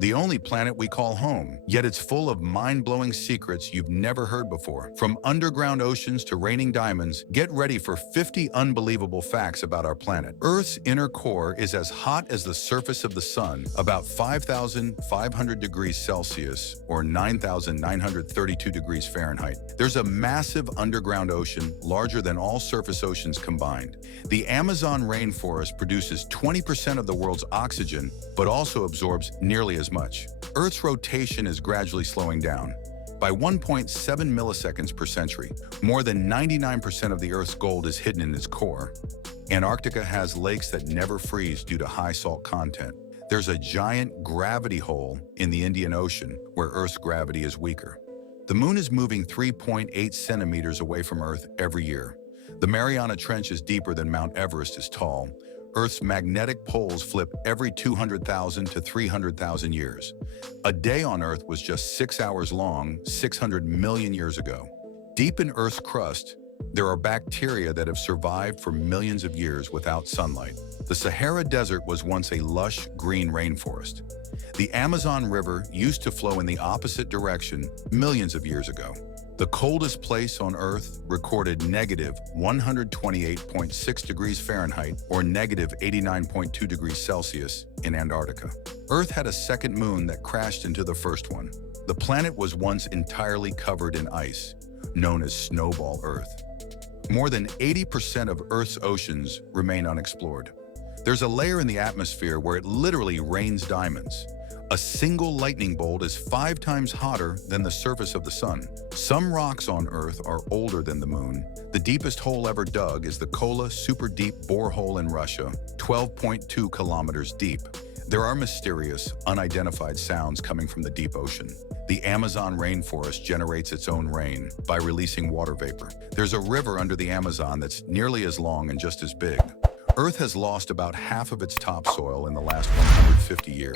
the only planet we call home. Yet it's full of mind-blowing secrets you've never heard before. From underground oceans to raining diamonds, get ready for 50 unbelievable facts about our planet. Earth's inner core is as hot as the surface of the sun, about 5,500 degrees Celsius or 9,932 degrees Fahrenheit. There's a massive underground ocean, larger than all surface oceans combined. The Amazon rainforest produces 20% of the world's oxygen, but also absorbs nearly as much. Earth's rotation is gradually slowing down by 1.7 milliseconds per century. More than 99% of the Earth's gold is hidden in its core. Antarctica has lakes that never freeze due to high salt content. There's a giant gravity hole in the Indian Ocean where Earth's gravity is weaker. The moon is moving 3.8 centimeters away from Earth every year. The Mariana Trench is deeper than Mount Everest is tall. Earth's magnetic poles flip every 200,000 to 300,000 years. A day on Earth was just 6 hours long 600 million years ago. Deep in Earth's crust, there are bacteria that have survived for millions of years without sunlight. The Sahara Desert was once a lush, green rainforest. The Amazon River used to flow in the opposite direction millions of years ago. The coldest place on Earth recorded negative 128.6 degrees Fahrenheit or negative 89.2 degrees Celsius in Antarctica. Earth had a second moon that crashed into the first one. The planet was once entirely covered in ice, known as Snowball Earth. More than 80% of Earth's oceans remain unexplored. There's a layer in the atmosphere where it literally rains diamonds. A single lightning bolt is 5 times hotter than the surface of the sun. Some rocks on Earth are older than the moon. The deepest hole ever dug is the Kola Super Deep Borehole in Russia, 12.2 kilometers deep. There are mysterious, unidentified sounds coming from the deep ocean. The Amazon rainforest generates its own rain by releasing water vapor. There's a river under the Amazon that's nearly as long and just as big. Earth has lost about half of its topsoil in the last 150 years.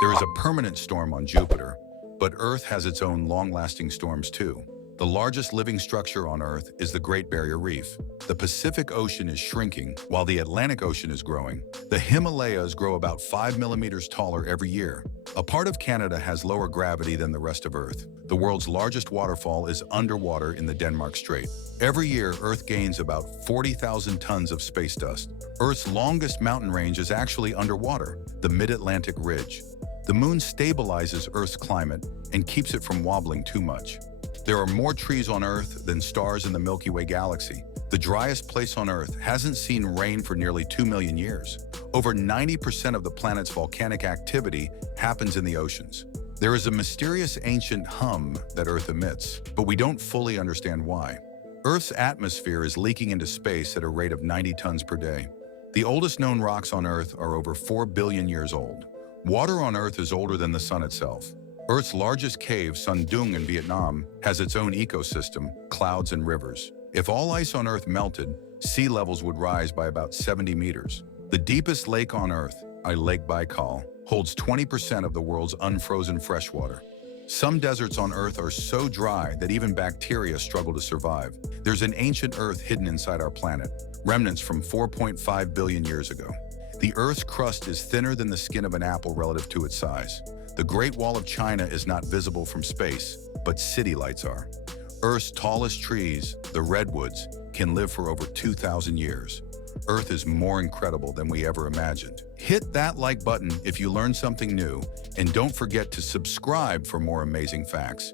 There is a permanent storm on Jupiter, but Earth has its own long-lasting storms too. The largest living structure on Earth is the Great Barrier Reef. The Pacific Ocean is shrinking, while the Atlantic Ocean is growing. The Himalayas grow about 5 millimeters taller every year. A part of Canada has lower gravity than the rest of Earth. The world's largest waterfall is underwater in the Denmark Strait. Every year, Earth gains about 40,000 tons of space dust. Earth's longest mountain range is actually underwater, the Mid-Atlantic Ridge. The moon stabilizes Earth's climate and keeps it from wobbling too much. There are more trees on Earth than stars in the Milky Way galaxy. The driest place on Earth hasn't seen rain for nearly 2 million years. Over 90% of the planet's volcanic activity happens in the oceans. There is a mysterious ancient hum that Earth emits, but we don't fully understand why. Earth's atmosphere is leaking into space at a rate of 90 tons per day. The oldest known rocks on Earth are over 4 billion years old. Water on Earth is older than the sun itself. Earth's largest cave, Sun Dung in Vietnam, has its own ecosystem, clouds and rivers. If all ice on Earth melted, sea levels would rise by about 70 meters. The deepest lake on Earth, Lake Baikal, holds 20% of the world's unfrozen freshwater. Some deserts on Earth are so dry that even bacteria struggle to survive. There's an ancient Earth hidden inside our planet, remnants from 4.5 billion years ago. The Earth's crust is thinner than the skin of an apple relative to its size. The Great Wall of China is not visible from space, but city lights are. Earth's tallest trees, the redwoods, can live for over 2,000 years. Earth is more incredible than we ever imagined. Hit that like button if you learned something new, and don't forget to subscribe for more amazing facts.